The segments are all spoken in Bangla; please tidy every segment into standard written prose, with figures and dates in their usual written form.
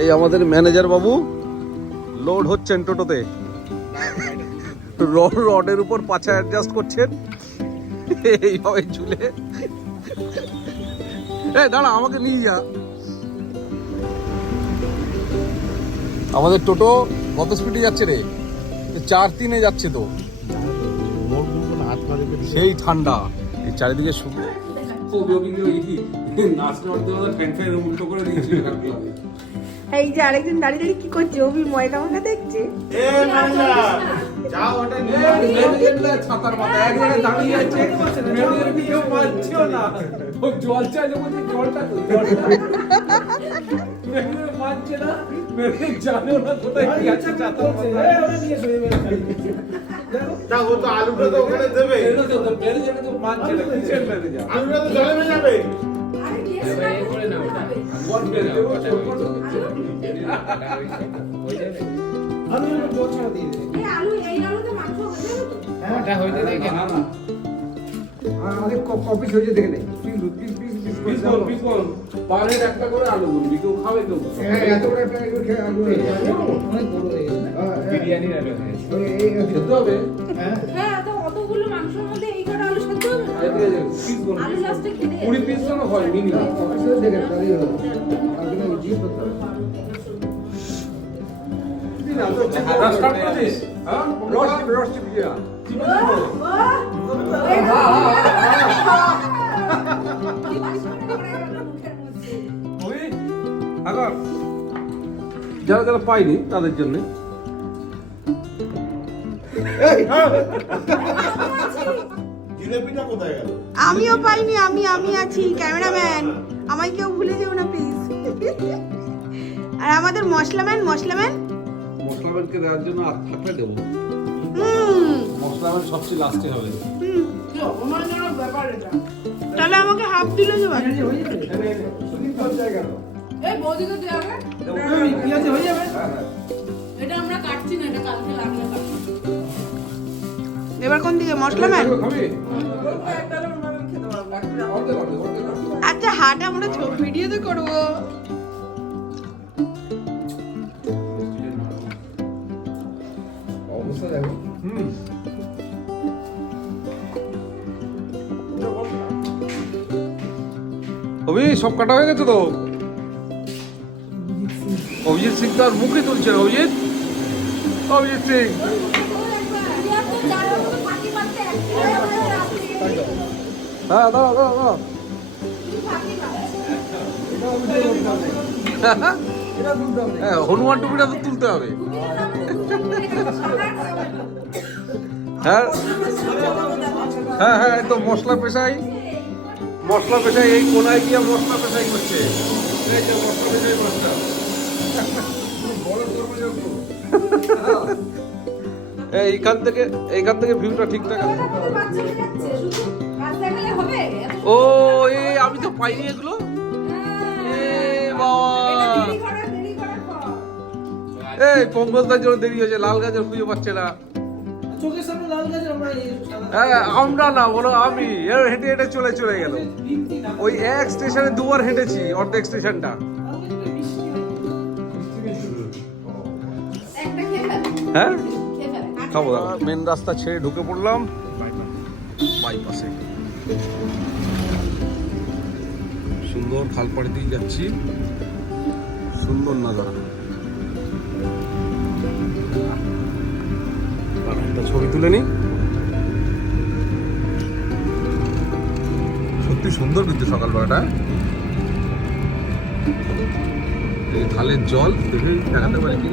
এই আমাদের ম্যানেজার বাবু লোড হচ্ছেন টোটোতে, রডের উপর পাছা অ্যাডজাস্ট করছেন এইভাবে ঝুলে। দাঁড়া, আমাকে নিয়ে যা। আমাদের টোটো কত স্পিডে যাচ্ছে রে? 4-3-এ যাচ্ছে তো। সেই ঠান্ডা, এই চারিদিকে শুকনো। এই যে আরেকজন দাঁড়িয়ে দাঁড়িয়ে কি করছে, অভির ময়দা মাখা দেখছে। ছাতার মাথায় একবারে দাঁড়িয়ে আছে, কেউ পাচ্ছেও না। ও জল চাইলে বলছে জলটা পাচ্ছে না, জানেও না কোথায় কি আছে ছাতার মাথায়। ও তো আলুটা তো ওখানে দেবে, ম্যানেজার তো পাচ্ছে না, কিসের ম্যানেজার? আলুটা তো জলে ভেজাবে। কপি হয়েছে দেখে নেই। পানের একটা করে আলু বলবি, কেউ খাবে কেউ? এত বড় একটা আলু বিরিয়ানি খেতে হবে। হ্যাঁ, তো অতগুলো মাংসের মধ্যে এই কটা আলু সেদ্ধ হবে না? আলু লাস্টে খেতে 20 পিস যেন হয় মিনিমাম। দেখে তাহলেই হলো। আর কোনো জিপ করতে হবে। স্টার্ট করেছিস? হ্যাঁ, রোস্ট পিয়া। যারা যারা পাইনি তাদের জন্য জিলেপিটা কোথায় গেল? আমিও পাইনি, আমি আছি ক্যামেরাম্যান, আমায় কেউ ভুলে যেও না প্লিজ। আর আমাদের মশলাম্যানকে দেওয়ার জন্য আর থাকলে দেবো। মশলাম্যান সবচেয়ে লাস্টে হবে। তাহলে আমাকে হাফ দিলে যাবে। এই বৌদিকে দিয়ে হবে? এটা আমরা কাটছি না, এটা কালকে লাগলে কাটছি। এবার কোন দিকে মশলাম্যান? খাবি? আচ্ছা হাট আমরা ভিডিওতে করবো। অবস্থা দেখো। সব কাটা হয়ে গেছে তো? অভিজিৎ সিং তার মুখে তুলছে না। অভিজিৎ সিং হ্যাঁ, দাঁড়া। হ্যাঁ, হনুমান টুপিটা তো তুলতে হবে। হ্যাঁ হ্যাঁ, একদম মশলা পেশাই এই কোনায় গিয়ে মশলা পেশাই করছে। এইখান থেকে ভিউটা ঠিকঠাক আছে। ও আমি তো পাইনি এগুলো। এই পঙ্গলদার জন্য দেরি হয়েছে, লাল গাজর খুঁজে পাচ্ছে না। হ্যাঁ, আমরা না বলো, আমি হেঁটে হেঁটে চলে গেল। ওই এক স্টেশনে দুবার হেঁটেছি, অর্ধেক স্টেশনটা। হ্যাঁ, খাবো। মেন রাস্তা ছেড়ে ঢুকে পড়লাম বাইপাসে। সুন্দর খালপাড়ি দিয়ে যাচ্ছি, সুন্দর নাজারা। একটা ছবি তুলে নি। সত্যি সুন্দর কিন্তু সকালবেলাটা। এই খালের জল দেখে দেখাতে পারি কি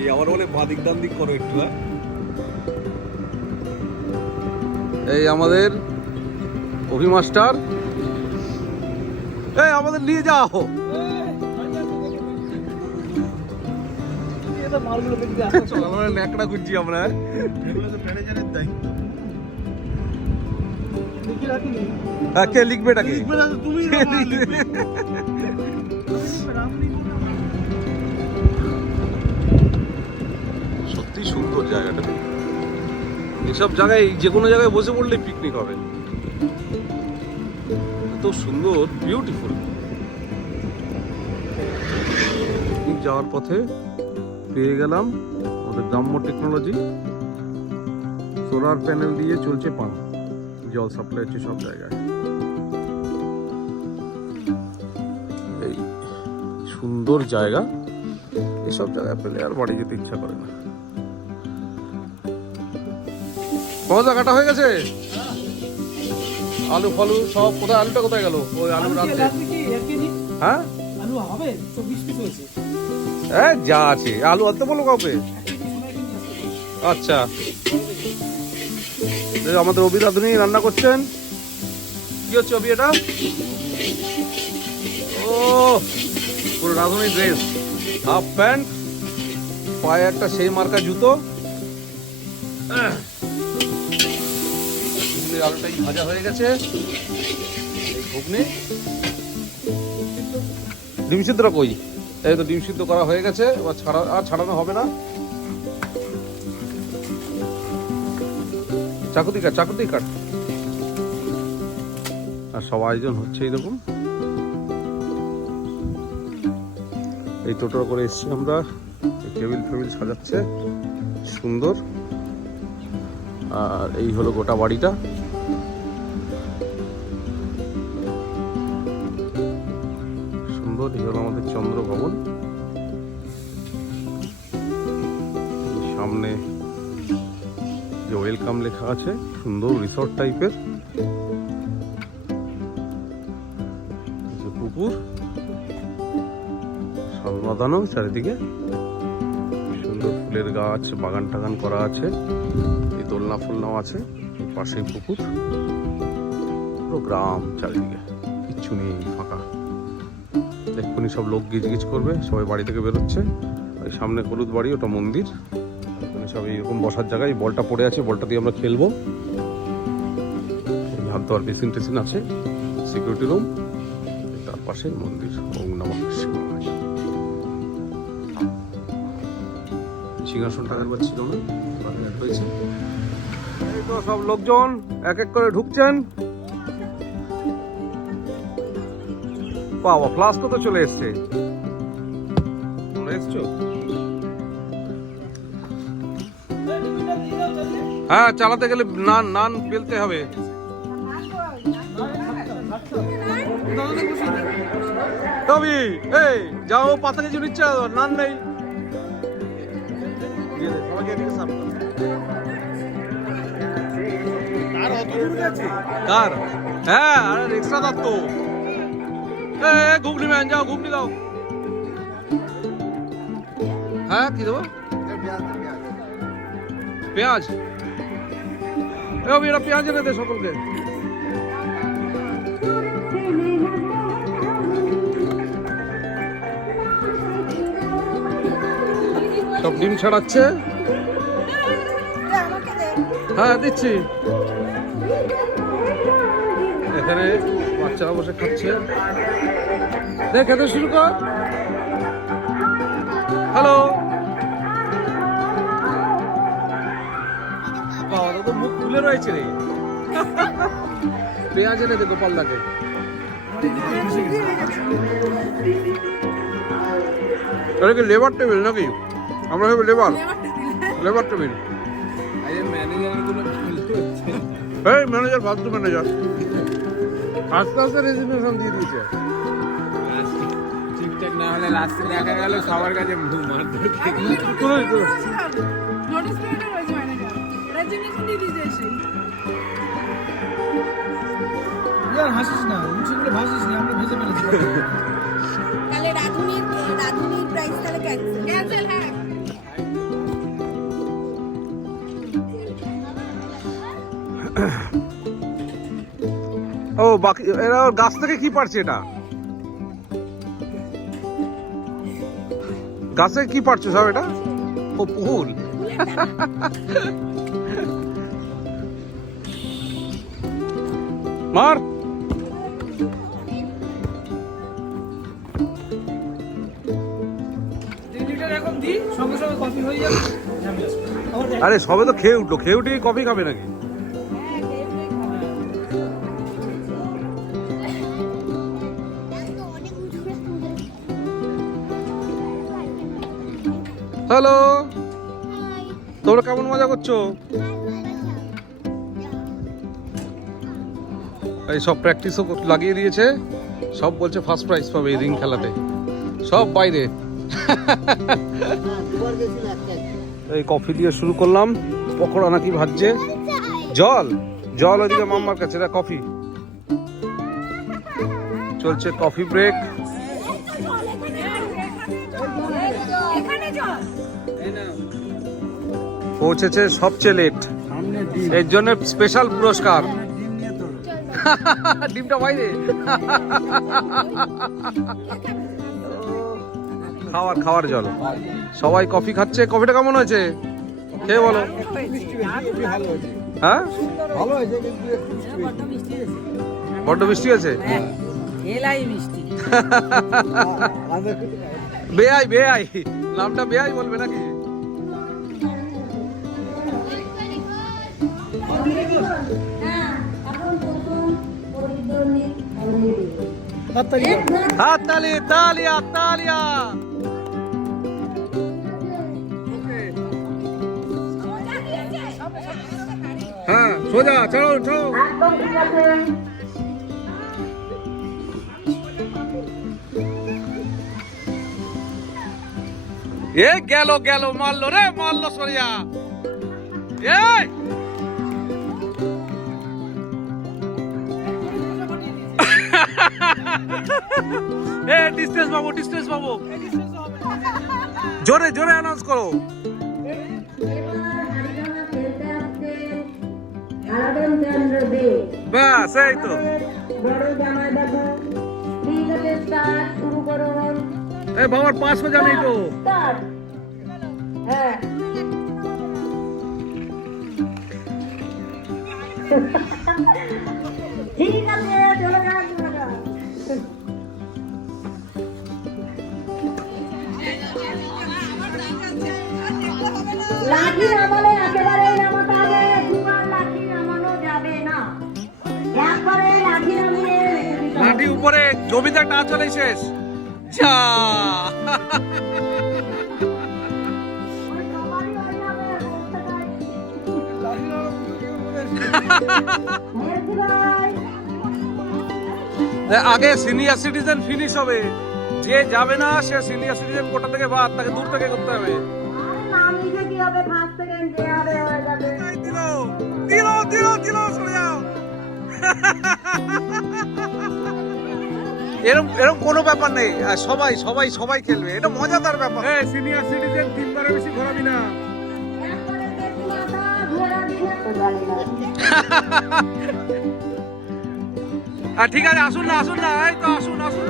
এই আবার বলে বাদিক দাম দিক করো একটু। এই আমাদের অভিমাস্টার, এই আমাদের নিয়ে যাও। সকালবেলা ন্যাকড়া খুঁজছি আমরা। কে লিখবে এটাকে? সত্যি সুন্দর জায়গাটা। এসব জায়গায় যে কোনো জায়গায় বসে পড়লে পিকনিক হবে। সুন্দর, বিউটিফুল। যাওয়ার পথে পেয়ে গেলাম ওদের গ্রাম্য টেকনোলজি, সোলার প্যানেল দিয়ে চলছে পাম্প, জল সাপ্লাই হচ্ছে সব জায়গায়। এই সুন্দর জায়গা, এসব জায়গায় পেলে আর বাড়ি যেতে ইচ্ছা করে না। মজা কাটা হয়ে গেছে, আলু ফালু সব কোথায়? আলুটা কোথায় গেল? ওই আলু রাখছে। হ্যাঁ আলু হবে 24 পিস হয়েছে। হ্যাঁ যা আছে আলু আনতে বলো কাউকে। আচ্ছা, আমাদের অভি রাঁধুনি রান্না করছেন। কি হচ্ছে অভি এটা? ও পুরো রাঁধুনি ড্রেস, হাফ প্যান্ট, পায়ে একটা সেই মার্কা জুতো। আলুটাই ভাজা হয়ে গেছে। ঘুগনি, ডিম সিদ্ধটা কই? এই তো ডিম সিদ্ধ করা হয়ে গেছে, এবার ছাড়ানো হবে না। চাকুতি কাট। আর সব আয়োজন হচ্ছে এইরকম। এই টোটো করে এসছি আমরা, টেবিল ফেবিল সাজাচ্ছে সুন্দর। আর এই হলো গোটা বাড়িটা। সুন্দর, এই হলো আমাদের চন্দ্র ভবন। সামনে যে ওয়েলকাম লেখা আছে, সুন্দর রিসর্ট টাইপের। পুকুর সব বাঁধানো চারিদিকে, সুন্দর ফুলের গাছ, বাগান টাগান করা আছে, এই দোলনা ফোলনাও আছে, পাশেই পুকুর, পুরো গ্রাম চারিদিকে, কিচ্ছু নেই, ফাঁকা। এক্ষুনি সব লোক গিজ করবে, সবাই বাড়ি থেকে বেরোচ্ছে। ওই সামনে হলুদ বাড়ি, ওটা মন্দির। সব এইরকম বসার জায়গায় বলটা পড়ে আছে, বলটা দিয়ে আমরা খেলবো। হাত ধোয়ার বেসিন টেসিন আছে, সিকিউরিটি রুম, তার পাশে মন্দির। ওম নমঃ শিবায়। সিংহাসনটা একবার ছিল না, হয়েছে। এই তো সব লোকজন এক এক করে ঢুকছেন। বাবা, ফ্লাস্ক তো চলে এসছে। তোমরা এসছো? হ্যাঁ, চালাতে গেলে নান বেলতে হবে। তবে এই যাও, পাতা কিছু নিচ্ছে, নান নেই। কার? হ্যাঁ, আরে এক্সট্রা দাও তো। ঘুগনি ম্যান, যাও ঘুগনি দাও। হ্যাঁ, কি দেবো? পেঁয়াজ। এটা পেঁয়াজ এনে দে সকলকে। সব ডিম ছাড়াচ্ছে। হ্যাঁ দিচ্ছি। এখানে বাচ্চারা বসে খাচ্ছে। দেখ, খেতে শুরু কর। হ্যালো, বাবা তো মুখ খুলে রয়েছে রে। পেঁয়াজ এনে দে গোপালদাকে। এটা কি লেবার টেবিল নাকি? আমরা হবে লেবার টেবিল। এই ম্যানেজার, ফালতু ম্যানেজার আস্তে আস্তে রেজিগনেশন দিয়ে দিয়েছে। ঠিকঠাক না হলে লাস্টে দেখা গেল সবার কাছে মারধর। নোটিস পিরিয়ডে রয়েছে ম্যানেজার, রেজিগনেশন দিয়ে দিয়েছে সেই। यार হাসিস না, মুখগুলো ভাসিস না, আমরা ভেজে ফেলেছি। তাহলে রাধুনির প্রাইস তাহলে ক্যান্সেল। হ্যাঁ, ও বাকি এরা গাছ থেকে কি পারছে? এটা গাছ থেকে কি পারছো সব? এটা ও ফুল। মার এখন দি সঙ্গে সঙ্গে কফি হয়ে যাবে। আরে সবে তো খেয়ে উঠলো, খেয়ে উঠে কফি খাবে নাকি? হ্যালো, তোমরা কেমন মজা করছো? এই সব প্র্যাকটিসও লাগিয়ে দিয়েছে, সব বলছে ফার্স্ট প্রাইজ পাবে এই রিং খেলাতে, সব বাইরে। এই কফি দিয়ে শুরু করলাম, পকোড়া নাকি ভাজছে, জল জল ওইদিকে মাম্মার কাছে, এটা কফি চলছে, কফি ব্রেক। পৌঁছেছে সবচেয়ে লেট, সামনে ডিম এর জন্য স্পেশাল পুরস্কার। ডিম নিয়ে তোলো। ডিমটা বাইরে। খাওয়ার খাওয়ার জল, সবাই কফি খাচ্ছে। কফিটা কেমন হয়েছে খেয়ে বলো। মিষ্টি বেশি, ভালো হয়েছে। হ্যাঁ, ভালো হয়েছে কিন্তু একটু মিষ্টি বেশি। বড্ড মিষ্টি আছে। এলাই মিষ্টি। আমাদের বেআই বেআই, নামটা বেআই বলবে নাকি? হাততালি, তালিয়া তালিয়া। হ্যাঁ, সোজা চলো চলো। এ গেল গেল, মারলো রে, মারলো সরিয়া। এই এ ডিস্টেন্স বাবু, ডিস্টেন্স বাবু, জোরে জোরে অ্যানাউন্স করো। ব্যাস, এই তো। এই বাবার 500 জানেই তো। ঠিক আছে, চলে যান, চলে যান। লাঠি নামালে একেবারে নামাতে হবে, দুবার লাঠি নামানো যাবে না, একবারে লাঠি নামিয়ে লাঠি উপরে, জমিতে টাচ চলে শেষ। যা ওই সবারই হয়ে যাবে, বসতে পারি। মেরেছি ভাই। আগে সিনিয়র সিটিজেন ফিনিশ হবে, যে যাবে না সে সিনিয়র সিটিজেন কোটা থেকে বাদ, তাকে দূর থেকে করতে হবে। আর নাম লিখে কি হবে, ফার্স্ট সেকেন্ড যে হবে হয়ে যাবে। দিল দিল দিল দিল, সরে যাও। এরকম এরকম কোনো ব্যাপার নেই, আর সবাই সবাই সবাই খেলবে, এটা মজাদার ব্যাপার। সিনিয়র সিটিজেন 3 বারের বেশি ঘোরাবি না। একবারে বেশি মাথা ঘোরাবি না। তো জানি না। আর ঠিক আছে, আসুন না আসুন না, এই তো আসুন আসুন।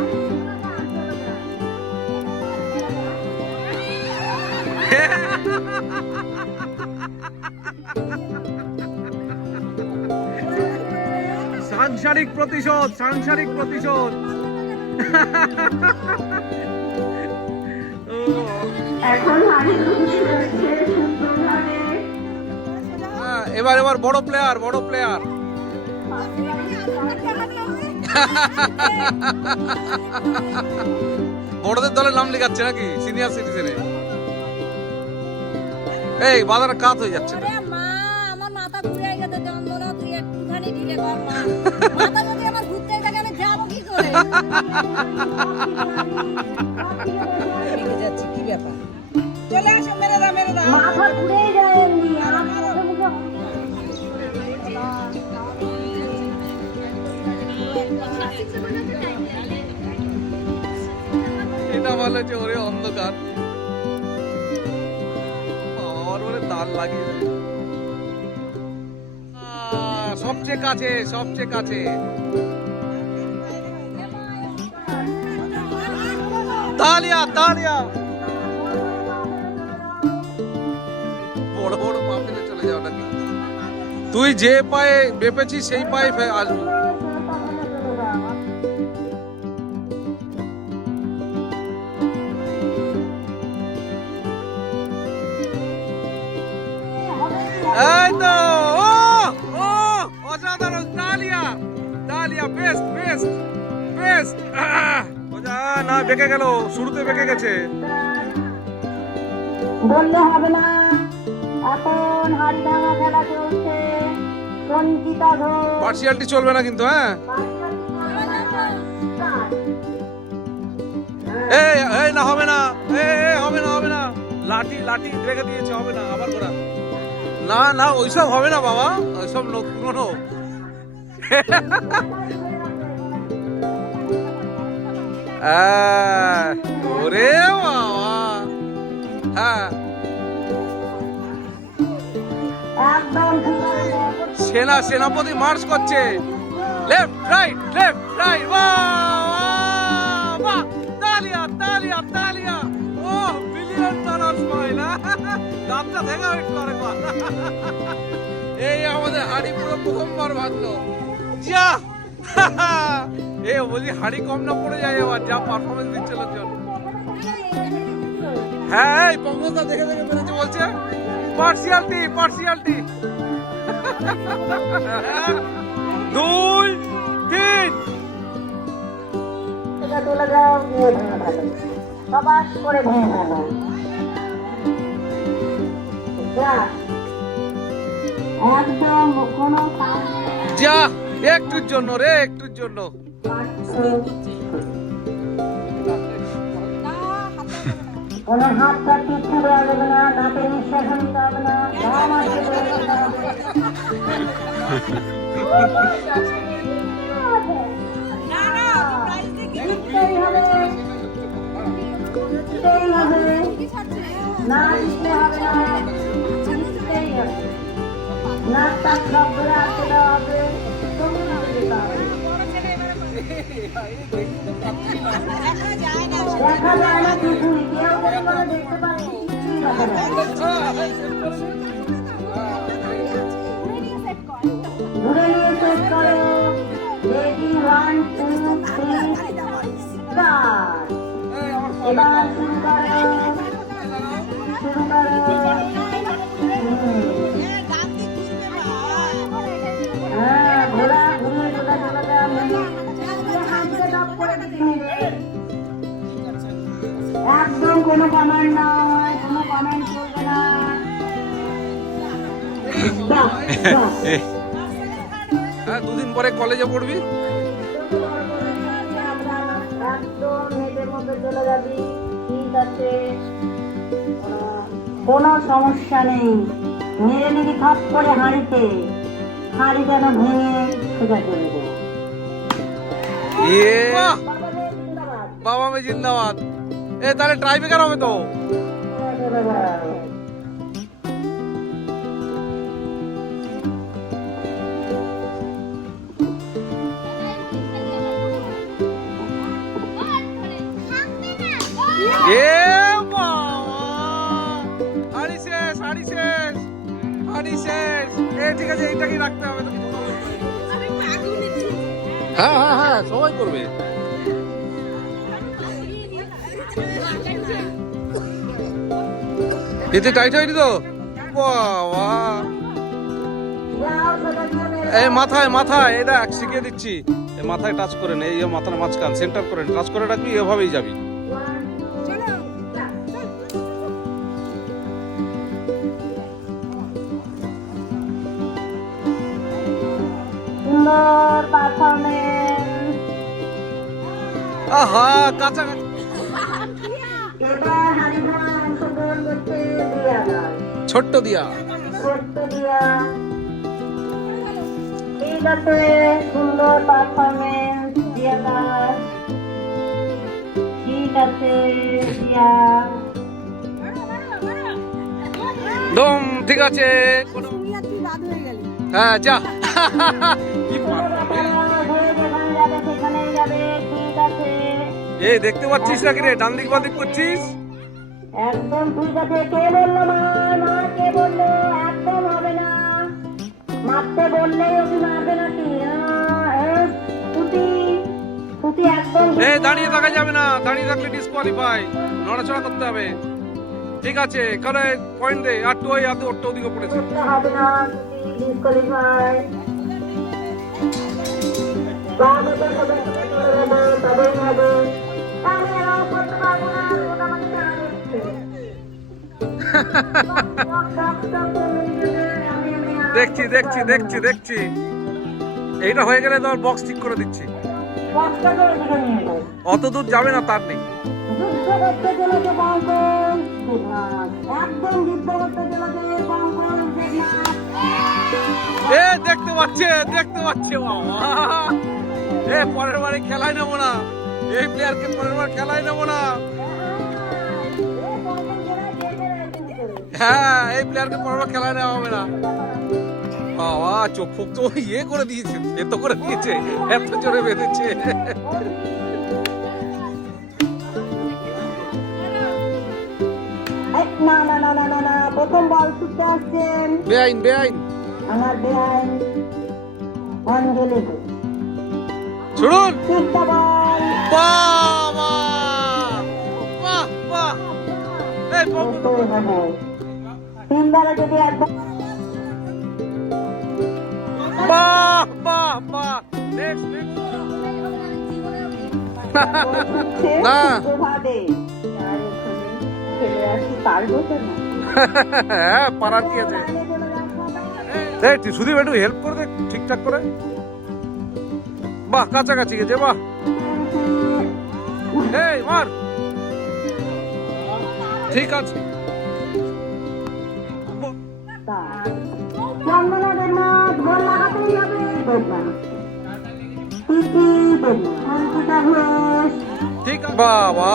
সাংসারিক প্রতিশোধ, সাংসারিক প্রতিশোধ। এখন হাড়ি রয়েছে সুন্দরভাবে। এবার এবার বড় প্লেয়ার, বড় প্লেয়ার। বড়দের দলের নাম লেখাচ্ছে নাকি সিনিয়র সিটিজেনে? এই বাজারে কাত হয়ে যাচ্ছে না। ওরে মা, আমার মাথা ঘুরে গেছে, যন্ত্রণা, তুই একটুখানি ঢিলে কর মা। মাথা যদি আমার ঘুরতে থাকে আমি যাবো কি করে? যাচ্ছি, কি ব্যাপার? চলে আসো, মেরে দাও, মেরে দাও। মাথা ঘুরে যায় এমনি, আমার মুখে মুখে এটা বলে যে ওরে অন্ধকার, আমার ওরে তার লাগিয়ে দেয়। সবচেয়ে কাছে, সবচেয়ে কাছে। তালিয়া তালিয়া। বড় বড় পা ফেলে চলে যাও নাকি? তুই যে পায়ে বেপেছিস সেই পায়ে আসবি। এই তো, ও ও অসাধারণ, তালিয়া তালিয়া, বেস্ট বেস্ট বেস্ট। না বেঁকে গেল, শুরুতে বেঁকে গেছে। বললে হবে না। এখন হাড়ি ভাঙা খেলা চলছে। সঞ্চিতা ঘোষ পার্সিয়ালিটি চলবে না কিন্তু, হ্যাঁ। এই এই না, হবে না, হবে না, হবে না, লাঠি লাঠি রেখে দিয়েছে, হবে না, আবার করা। না না, ওইসব হবে না বাবা, ওইসব পুরনো। ওরে বাবা, হ্যাঁ, একদম সেনাপতি মার্চ করছে, লেফট রাইট, বাহ, তালিয়া তালিয়া তালিয়া, ও বিলিয়ন ডলার স্মাইল, দাঁতটা দেখা একটু আরেকবার। এই আমাদের হাড়ি পুরো প্রথমবার ভাঙলো, যা। এ বলি হাড়ি কম না পড়ে যায় এবার, যা পারফরমেন্স দিচ্ছিল জন্য। হ্যাঁ, এই পঙ্গজদা দেখে দেখে বেরোচ্ছে, বলছে পার্সিয়ালিটি। 2 3 চলে যাও, নিয়ে ভেঙে ফেলো, সবাস করে ভেঙে ফেলো। যা, একদম কোনো কাজ নেই। যা, একটুর জন্য রে, একটুর জন্য। কোনো হাত পা কিচ্ছু দেওয়া যাবে না, নাকে নিঃশ্বাস নিতে হবে না, ঘাম আসতে দেওয়া যাবে না। জিততেই হবে, জিততেই হবে, না জিততে হবে না, জিততেই হবে। নাক টাক সব ধরে আসতে দেওয়া হবে, তুমি যেতে হবে। দেখা যায় না কিছুই, কেউ যদি বলে দেখতে পারে, কিছুই দেখা যায় না। ঘুরে নিয়ে সেট করো, রেডি, 1 2 3 স্টার্ট। এবার শুরু করো, শুরু করো। হ্যাঁ, ঘোরা ঘুরিয়ে চলে চলে যাও, হাঁটতে টপ করে দিতে নেবে। একদম কোনো কমেন্ট নয়, কোনো কমেন্ট করবে না। বাহ, বাহ। হ্যাঁ, 2 দিন পরে কলেজে পড়বি। একদম মেয়েদের মধ্যে চলে যাবি, ঠিক আছে, কোনো সমস্যা নেই। মেরে নিবি খপ করে হাঁড়িতে, হাঁড়ি যেন ভেঙে সোজা চলে যায়। বাহ, বাবা মে জিন্দাবাদ। এ তাহলে ট্রাইবেকার হবে তো। এ বাবা, হাড়ি শেষ, হাড়ি শেষ, হাড়ি শেষ। এ ঠিক আছে, এইটাকে রাখতে হবে তো। হ্যাঁ হ্যাঁ হ্যাঁ, সবাই করবে। এতে টাইট হয়নি তো বাবা। এই মাথায় মাথায়, এই দেখ শিখিয়ে দিচ্ছি, এই মাথায় টাচ করে নে, এই মাথার মাঝখান সেন্টার করে টাচ করে রাখবি, এভাবেই যাবি। সুন্দর পারফরমেন্স। আহা, কাছাকাছি। এবার হাড়ি ভাঙা অংশগ্রহণ করতে দিয়া দাও, ছোট্ট দিয়া। ছোট্ট দিয়া। ঠিক আছে, সুন্দর পারফরমেন্স দিয়া দাও, ঠিক আছে দিয়া। দম ঠিক আছে। হ্যাঁ, যা। কি যেখানে যাবে সেখানেই যাবে, ঠিক আছে, এই দেখতে পাচ্ছিস নাকি রে, ডান দিক বাদিক করছিস। একদম ঠিক আছে। কে বললো মা? মা কে বললো? একদম হবে না, মারতে বললেই ওকে মারবে নাকি? তুতি তুতি একদম এই দাঁড়িয়ে থাকা যাবে না, দাঁড়িয়ে থাকলে ডিসকোয়ালিফাই, নড়াচড়া করতে হবে। ঠিক আছে, এখানে পয়েন্ট দে, আর তো ওই আর ওরটা ওদিকে পড়েছে। করতে হবে না, তুতি ডিসকোয়ালিফাই। বাবাকে সবাই চলে যাবে, তবেই হবে। আমি এরাও করতে পারবো না, ওটা আমাকে টাকা দিচ্ছে। দেখছি দেখছি দেখছি দেখছি এইটা হয়ে গেলে তোমার বক্স ঠিক করে দিচ্ছি। অত দূর যাবে না তার নেই। যুদ্ধ করতে চলেছে পঙ্কজ দেবনাথ, একদম যুদ্ধ করতে চলেছে পঙ্কজ দেবনাথ। এ দেখতে পাচ্ছে বাবা। এ পরের বারে খেলায় নেবো না, এই প্লেয়ারকে পরের বার খেলায় নেবো না। হ্যাঁ, এই প্লেয়ারকে পরের বার খেলায় নেওয়া হবে না। বাবা চোখ ফোক তো ইয়ে করে দিয়েছে, এত করে দিয়েছে, এত জোরে বেঁধেছে। না না না না না না, প্রথম বল ছুটতে আসছেন বেআইন বেআইন আমার বেআইন অঞ্জলি। শুনুন। তিনটা বল, বাবা বাহ বাহ। এই দুটোই হবে। তিনবারে যদি একবার বাহ বাহ বাহ। Next next. না। প্রভাবে আর খেলে আসি পারবো তো না। হ্যাঁ, পারার কি আছে। এই তুই শুধু একটু হেল্প করে দে ঠিকঠাক করে। বাহ, কাছাকাছি গেছে, বাহ। এই মার, ঠিক আছে। চন্দনা দেবনাথ, বল লাগাতেই হবে দেবনাথ। প্রীতি দেবনাথ, অঙ্কিতা ঘোষ, ঠিক আছে বাবা,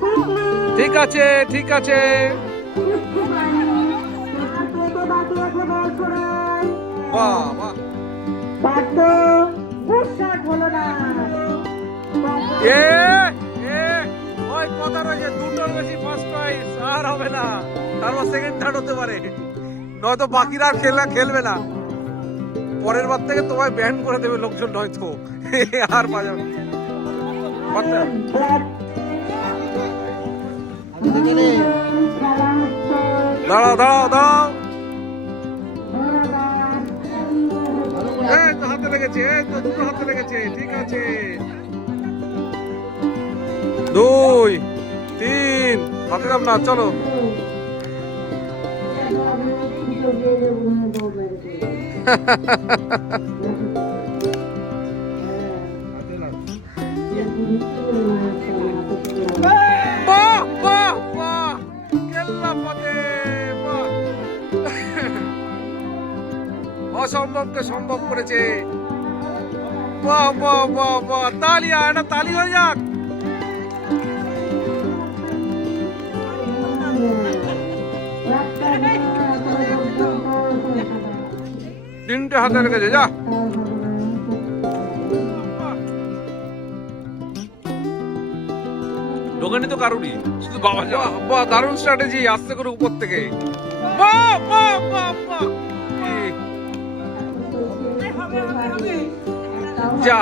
প্রীতি, ঠিক আছে ঠিক আছে। কৃষ্টি বাণী, আর কে কে বাকি আছে বল ছড়াই। বাবা পার্থ, বুটশট হলো না। এ এ ওই কথা রয়েছে, দুটোর বেশি ফার্স্ট প্রাইজ আর হবে না, তারপর সেকেন্ড থার্ড হতে পারে, নয়তো বাকিরা আর খেলবে না। পরের বার থেকে তোমায় ব্যান করে দেবে লোকজন, নয়তো আর বাজাবে। দাঁড়াও দাঁড়াও দাঁড়াও। এই তো হাতে লেগেছে, এই তো দুটো হাতে লেগেছে, ঠিক আছে। 2 3 হাতে দাম না, চলো। বাহ বাহ বাহ, কেল্লা পাতে, বাহ। অসম্ভবকে সম্ভব করেছে। বাহ বাহ বাহ বাহ, তালি, একটা তালি হয়ে যাক। তিনটে হাতে লেগেছে, যা। ঢোকেনি তো কারুরই, শুধু বাবা যা। বাহ, দারুণ স্ট্র্যাটেজি, আস্তে করে উপর থেকে। বাহ বাহ বাহ বাহ, যা।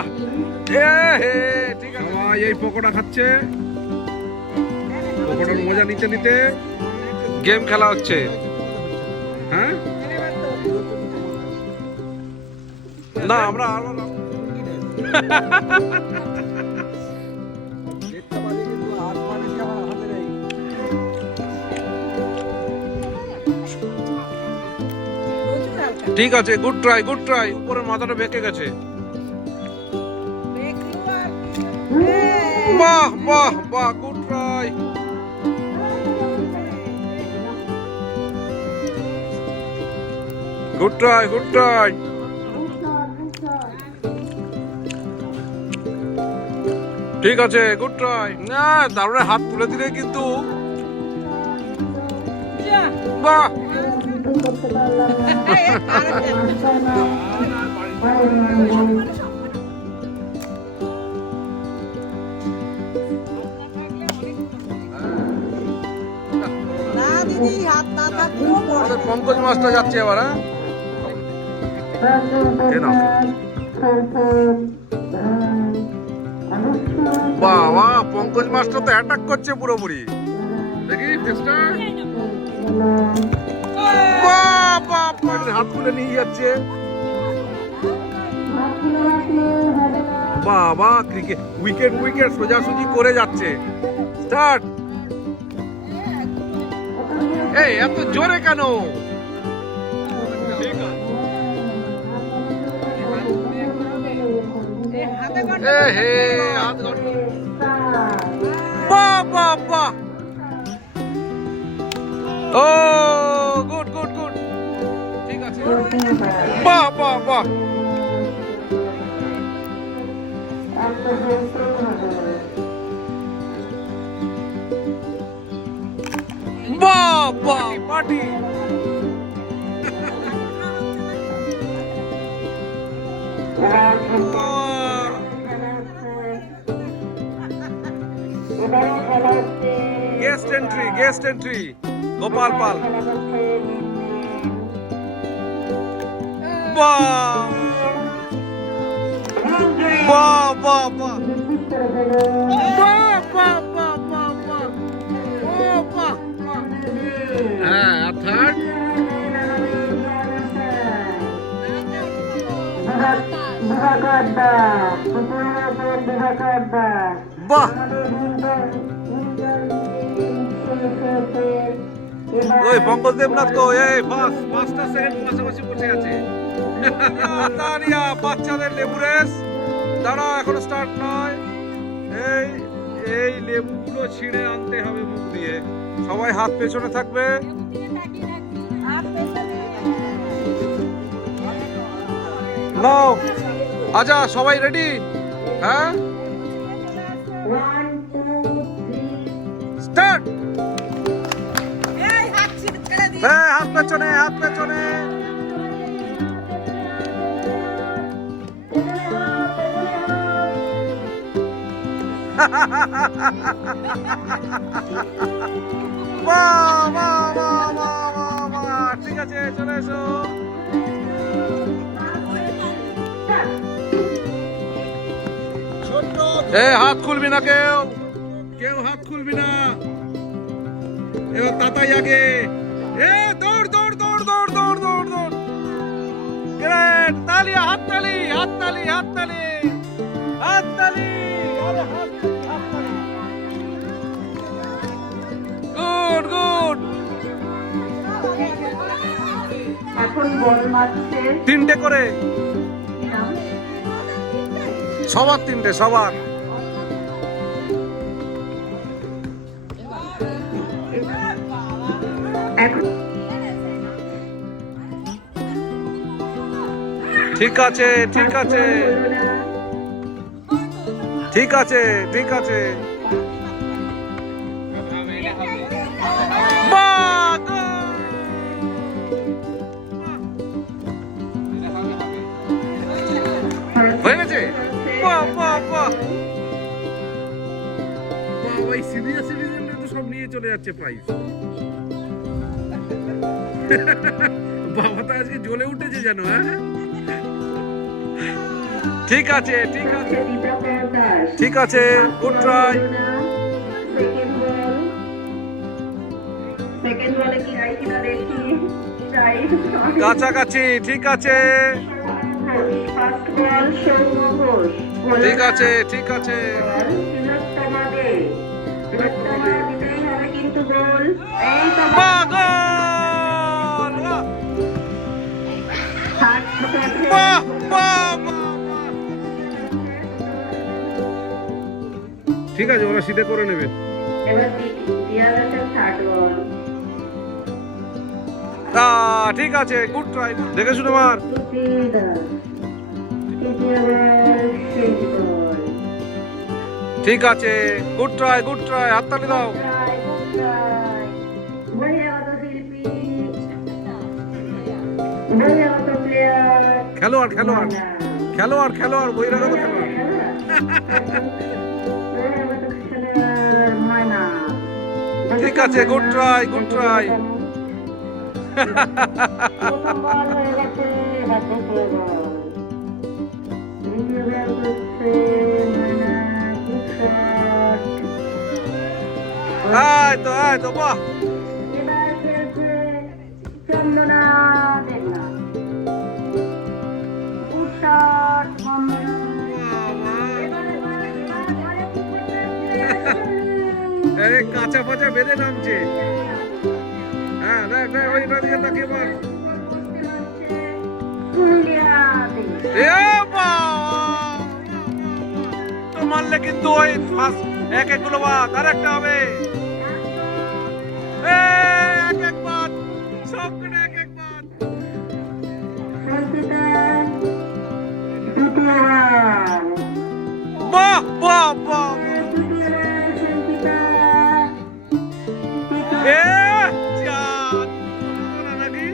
এ হে, ঠিক আছে। ভাই এই পকোড়া খাচ্ছে, পকোড়ার মজা নিতে নিতে গেম খেলা হচ্ছে। হ্যাঁ না, আমরা আরো দেখতে পারি কিন্তু হাত মানে কি আমার হাতে নেই। ঠিক আছে, গুড ট্রাই গুড ট্রাই। উপরের মাথাটা বেঁকে গেছে। বাহ বাহ বাহ, good try. Good try good try. ঠিক আছে, গুড ট্রাই। না, তারপরে হাত তুলে দিলে কিন্তু। বাহ, না দিদি, হাত না থাকলেও আমাদের পঙ্কজ মাস্টার যাচ্ছে এবার। হ্যাঁ, কে নাও? বাবা, পঙ্কজ মাস্টার তো অ্যাটাক করছে পুরোপুরি। দেখি ফেসটা। বাবা, হাত খুলে নিয়ে যাচ্ছে। বাবা, ক্রিকেট উইকেট উইকেট সোজাসুজি করে যাচ্ছে। স্টার্ট। এই এত জোরে কেন? এ হে হাত গড়- বাহ বাহ বাহ, ও গুড গুড গুড, ঠিক আছে, বাহ বাহ বাহ, বাহ বাহ, পার্টি। গেস্ট এন্ট্রি গোপাল পাল। বাহ বাহ বাহ বাহ, বাহ বাহ বাহ বাহ বাহ, ও বাহ বাহ। হ্যাঁ, আর থার্ড বাহ, ওই পঙ্কজ দেবনাথ কো, এই পাঁচটা সেকেন্ড পাশাপাশি বসে আছে। তানিয়া, বাচ্চাদের লেবু রেস। দাঁড়াও, এখনো স্টার্ট নয়। এই এই লেবুগুলো ছিঁড়ে আনতে হবে মুখ দিয়ে। সবাই হাত পেছনে থাকবে। নাও, আচ্ছা সবাই রেডি? হ্যাঁ, স্টার্ট। হ্যাঁ, হাত পেছনে, হাত পেছনে। বাহ বাহ বাহ বাহ বাহ বাহ, ঠিক আছে, চলে এসো। হাত খুলবি না, কেউ হাত খুলবি না। এবার তাতাই আগে। দৌড় দৌড় দৌড় দৌড় দৌড় দৌড় দৌড়। গ্রেট, তালি, হাত তালি, হাত তালি, হাত তালি, হাত তালি, আরে হাত তালি, হাত তালি। Good good. এখন বল মারছে তিনটে করে, সবার তিনটে, সবার। ঠিক আছে, ঠিক আছে, ঠিক আছে, ঠিক আছে। বাহ, হয়ে গেছে। বাহ বাহ বাহ, ওই সিনিয়র সিটিজেনরা তো সব নিয়ে চলে যাচ্ছে প্রাইজ। বাবা তো আজকে জ্বলে উঠেছে জানো। হ্যাঁ, ঠিক আছে, ঠিক আছে, ঠিক আছে, গুড ট্রাই। সেকেন্ড বলে কি হয় কিনা দেখি। কাছাকাছি, ঠিক আছে, ফার্স্ট বল সৌম্য ঘোষ। ঠিক আছে, ঠিক আছে। তিলোত্তমা দে। তিলোত্তমা দিতেই হবে কিন্তু গোল। এই তো বাহ, গোল! বাহ বাহ বাহ। ঠিক আছে, ওরা সিধে করে নেবে। এবার দিয়া গেছে থার্ড বল। ঠিক আছে, গুড ট্রাই, দেখে শুনে মার। তৃতীয় বল শেষ বল। ঠিক আছে, গুড ট্রাই, গুড ট্রাই, হাততালি দাও। বহিরাগত শিল্পী, বহিরাগত প্লেয়ার, খেলোয়াড়, খেলোয়াড়, খেলোয়াড়, খেলোয়াড়, বহিরাগত খেলোয়াড়। বহিরাগত খেলোয়াড় ময়না। ঠিক আছে, গুড ট্রাই, গুড ট্রাই। প্রথম বল হয়ে গেছে, এবার দ্বিতীয় বল। দ্বিতীয় বল হচ্ছে ময়না, গুড শট। আয় তো, বাহ। এবার খেলছে চন্দনা দেবনা। গুড শট চন্দনা। আরে কাঁচা ফাঁচা বেঁধে নামছে। দেখ দেখ ওইটা দিকে তাকিয়ে বল। পুরুলিয়াতে এ বাবা! তো মারলে কিন্তু ওই ফার্স্ট এক এক গুলো বাদ আর একটা হবে। এ এক এক বাদ, সবকটা এক এক বাদ। সঞ্চিতা দ্বিতীয়বার বাহ বাহ বাহ! দ্বিতীয়বার সঞ্চিতা এ জান! বলো নাকি?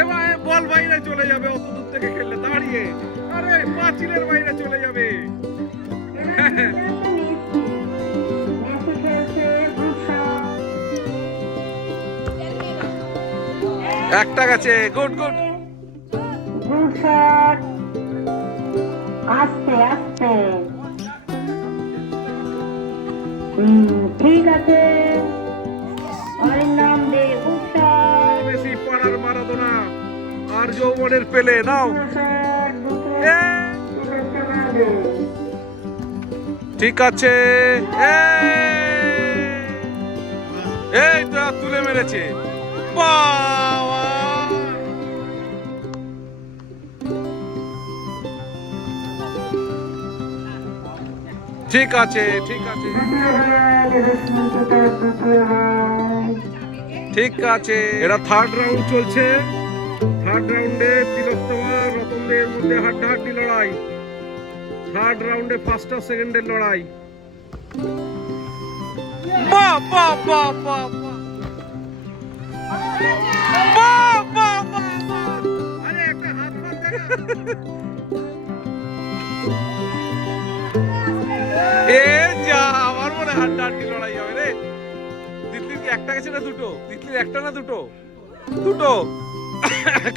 এবার বল বাইরে চলে যাবে অত দূর থেকে খেললে দাঁড়িয়ে। আরে পাঁচিলের বাইরে চলে যাবে। মেসি খেলছে বুসা একটা গেছে, গুড গুড। বুসাট আস্তে আস্তে ঠিক আছে ওর নাম দে বুসাট মেসি পাড়ার মারাদোনা আর যৌবনের পেলে নাও। বুসাট এ, ঠিক আছে। এই তো তুলে মেরেছে। বাবা! ঠিক আছে ঠিক আছে ঠিক আছে। এটা থার্ড রাউন্ড চলছে। থার্ড রাউন্ডে তিলোত্তমা রতনদের মধ্যে হাড্ডাহাড্ডি লড়াই। থার্ড রাউন্ডে ফার্স্ট আর সেকেন্ডের লড়াই। বাহ বাহ বাহ বাহ বাহ! বাহ বাহ বাহ বাহ! আরে একটা হাত মার দেখা। এ যা, আমার মনে হাড্ডাহাড্ডি লড়াই হবে রে। তিতলির কি একটা গেছে না দুটো? তিতলির একটা না দুটো? দুটো।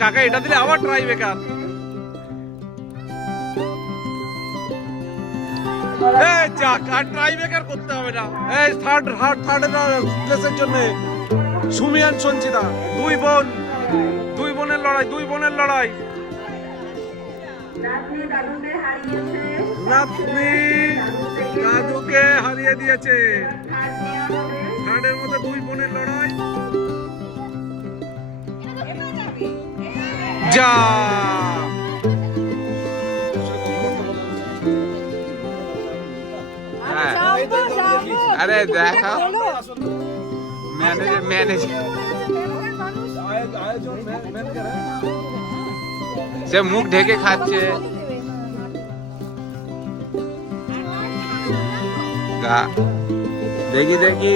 কাকা এটা দিলে আবার ট্রাই বেকার। এই যাক, আর ট্রাই বেকার করতে হবে না। এই থার্ড প্লেসের জন্য সুমিয়ান সঞ্চিতা, দুই বোনের লড়াই, দুই বোনের লড়াই। নাতনি দাদুকে হারিয়ে দিয়েছে। থার্ডের মধ্যে দুই বোনের লড়াই। যা আরে দেখো ম্যানেজার সে মুখ ঢেকে খাচ্ছে। দেখি দেখি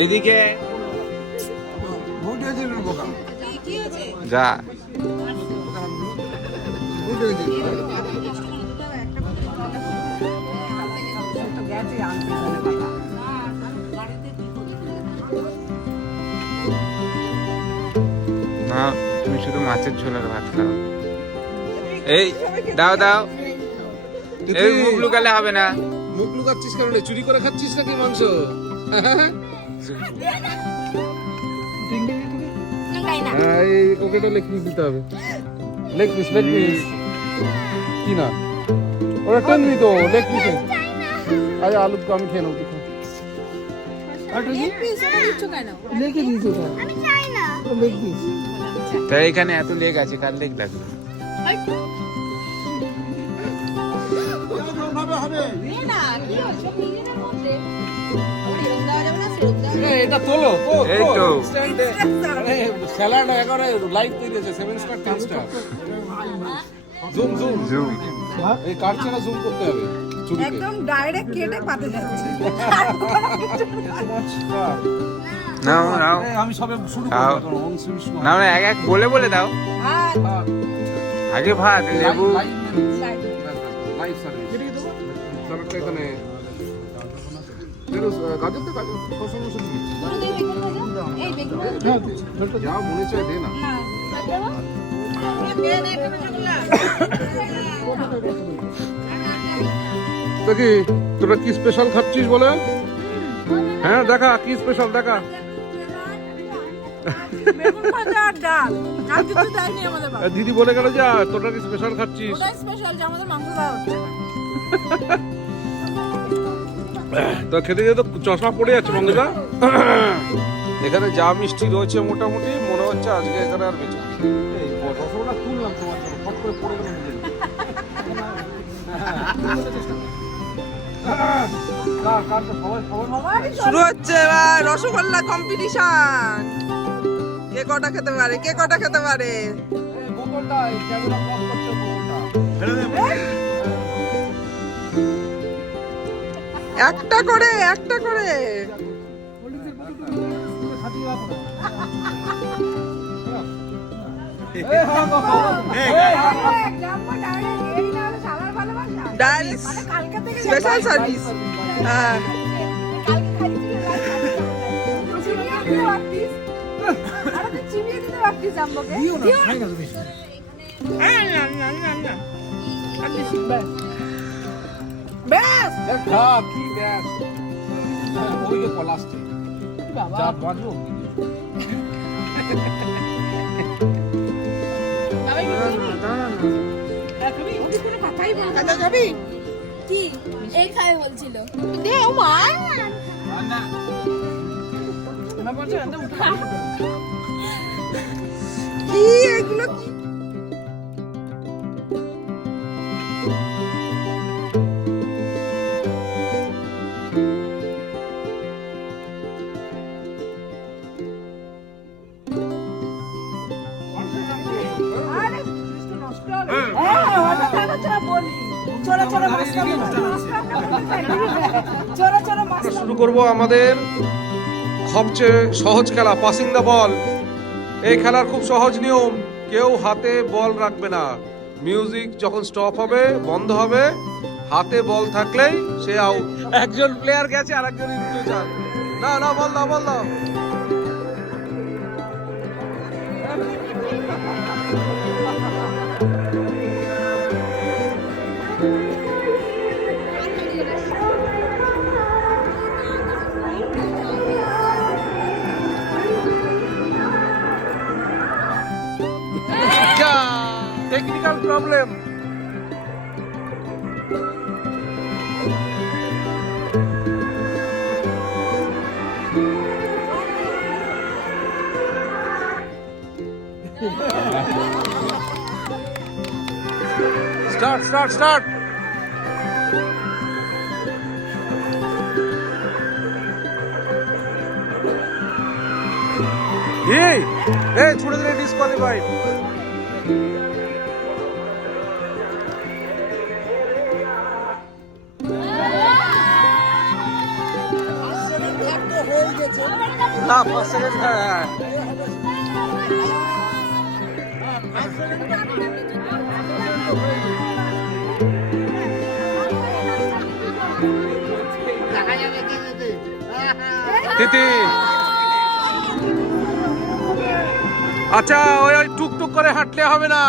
এইদিকে যা। না তুমি শুধু মাছের ঝোল আর ভাত খাও। এই দাও দাও, এই মুখ লুকালে হবে না। মুখ লুকাচ্ছিস কেন রে? চুরি করে খাচ্ছিস নাকি মাংস? হ্যাঁ, এই ওকেটা লেগ পিস দিতে হবে। লেগ পিস কি না, ওটা টেনবি তো লেগ পিসে। আরে আলু তো আমি খেয়ে নেবো। লেগে দিয়েছে ওটা। Leg piece. তাই এখানে এত লেগ আছে, কার লেগ লাগবে? এটা তোলো এই তো স্যালাড একেবারে লাইভ তৈরি আছে, 7 star 10 star. Zoom zoom zoom. এই কাটছে না, জুম করতে হবে চুরিতে। একদম ডাইরেক্ট কেটে পাতে যাচ্ছে। নাও নাও আমি সবে শুরু খাও। করব এখন, ওম শ্রী বিষ্ণু। নাও না, এক এক বলে বলে দাও। আগে ভাত, লেবু। Live service. সার্ভিসটা এখানে গাজর তো গাজর পছন্দ শুধু যা মনে চায় দে না। তো কি তোরা কি স্পেশাল খাচ্ছিস বলে? হ্যাঁ দেখা, কি স্পেশাল দেখা। বেগুন ভাজা আর ডাল, আর কিছু দেয়নি আমাদের বাবা। দিদি বলে গেল যে তোরা কি স্পেশাল খাচ্ছিস। ওটাই স্পেশাল, যে আমাদের মাংস দেওয়া হচ্ছে না। তো খেতে গিয়ে তো চশমা পড়ে যাচ্ছে মঙ্গজা। এখানে যা মিষ্টি রয়েছে মোটামুটি মনে হচ্ছে আজকে এখানে আর বেঁচে নেই। এই রসগোল্লা তুললাম তোমার জন্য, ফট করে পড়ে গেল নিজের। কারটা সবাই সবাই শুরু হচ্ছে এবার রসগোল্লা কম্পিটিশন। কে কটা খেতে পারে, কে কটা খেতে পারে? এই বোতলটা, এই ক্যামেরা ব্লক করছে বোতলটা। একটা করে, একটা করে। হলুদের বোতলটা সাজিয়ে রাখো না। ডায়ালিস স্পেশাল সার্ভিস। হ্যাঁ, দিও না, খাই না তো বেশি। ব্যাস। খা, কি ব্যাস। ওই যে পলাশটি। যা বাজো। খাজা খাবি? কি এই খাই বলছিল দে ও মা। কি এগুলো কি? শুরু করব আমাদের সবচেয়ে সহজ খেলা, পাসিং দ্য বল। এই খেলার খুব সহজ নিয়ম, কেউ হাতে বল রাখবে না। মিউজিক যখন স্টপ হবে, বন্ধ হবে, হাতে বল থাকলেই সে আউট। একজন প্লেয়ার গেছে আর একজন ইনফ্লুয়েন্সার। না না, বল দাও, বল দাও। Technical problem. Start start start. এই ছুড়ে দিলে ডিসকোয়ালিফাইড। না, 5 সেকেন্ড। হ্যাঁ, তিতি। আচ্ছা, ওই ওই টুকটুক করে হাঁটলে হবে না,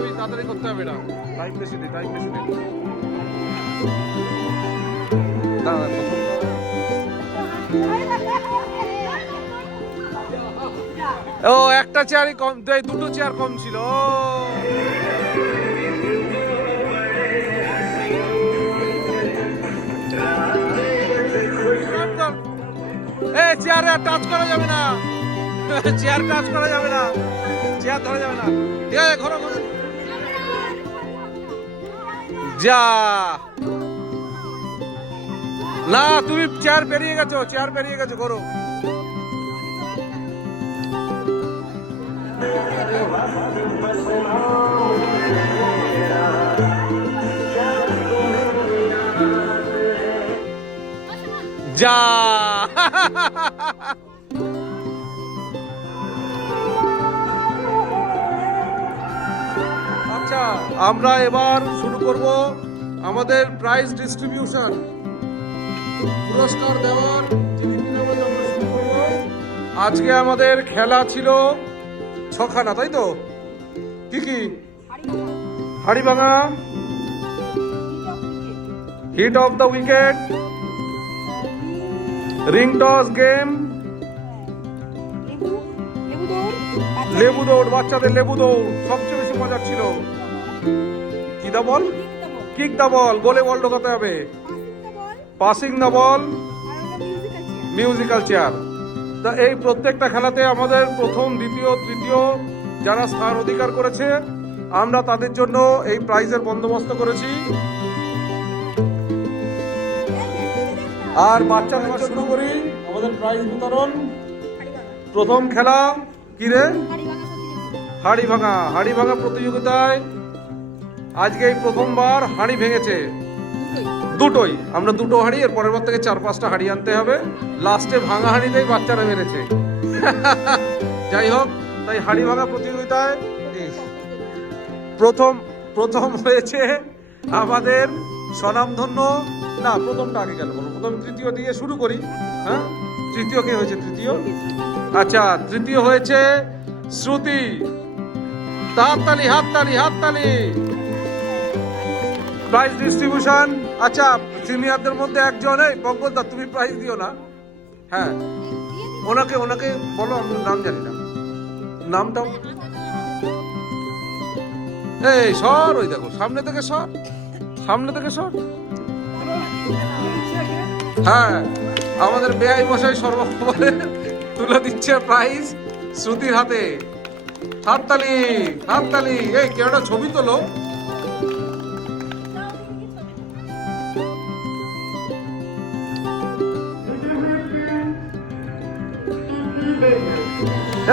ওই তাড়াতাড়ি করতে হবে না। টাইম বেশি দে, টাইম বেশি দে। দাঁড়া, ও একটা চেয়ারই কম, দুটো চেয়ার কম ছিল। চেয়ারে টাচ করা যাবে না, চেয়ার টাচ করা যাবে না, চেয়ার ধরা যাবে না। ঠিক আছে, ঘোরো ঘোরো। যা না, তুমি চেয়ার পেরিয়ে গেছো, চেয়ার পেরিয়ে গেছো, করো। যা আচ্ছা, আমরা এবার শুরু করব আমাদের প্রাইজ ডিস্ট্রিবিউশন, পুরস্কার দেওয়ার জিনিস আমরা শুরু করব। আজকে আমাদের খেলা ছিল 6খানা, তাই তো? কি কি? হাড়িভাঙা, hit of the wicket, ring toss game, লেবু দৌড়, বাচ্চাদের লেবু দৌড় সবচেয়ে বেশি মজার ছিল। কি দা বল? কিক দা বল, গোলে বল ঢোকাতে হবে। পাসিং দা বল, মিউজিক্যাল চেয়ার। তা এই প্রত্যেকটা খেলাতে আমাদের প্রথম, দ্বিতীয়, তৃতীয় যারা স্থান অধিকার করেছে আমরা তাদের জন্য এই প্রাইজের বন্দোবস্ত করেছি। আর বাচ্চাদের শুরু করি আমাদের প্রাইজ বিতরণ। প্রথম খেলা কি রে? হাড়ি ভাঙা প্রতিযোগিতায় আজকে এই প্রথমবার হাড়ি ভেঙেছে দুটোই। আমরা দুটো হাড়ি, এর পরের বার থেকে 4-5টা হাড়ি আনতে হবে। লাস্টে ভাঙা হাড়িতেই বাচ্চারা মেরেছে। যাই হোক, তাই হাড়ি ভাঙা প্রতিযোগিতায় প্রথম হয়েছে আমাদের স্বনামধন্য, না প্রথমটা আগে কেন বলবো, প্রথম তৃতীয় দিয়ে শুরু করি। হ্যাঁ, তৃতীয় কে হয়েছে? তৃতীয়, আচ্ছা তৃতীয় হয়েছে শ্রুতি। হাততালি। Prize distribution. আচ্ছা, সিনিয়রদের মধ্যে একজন, এই পঙ্কজদা তুমি প্রাইজ দিও না। হ্যাঁ, ওনাকে বলো, আমি নাম জানি না, নামটাও। এই সর, ওই দেখো সামনে থেকে সর। হ্যাঁ, আমাদের বেআই মশাই সর্বপ্রথমে তুলে দিচ্ছে প্রাইজ শ্রুতির হাতে। হাততালি। এই কেউ একটা ছবি তোলো।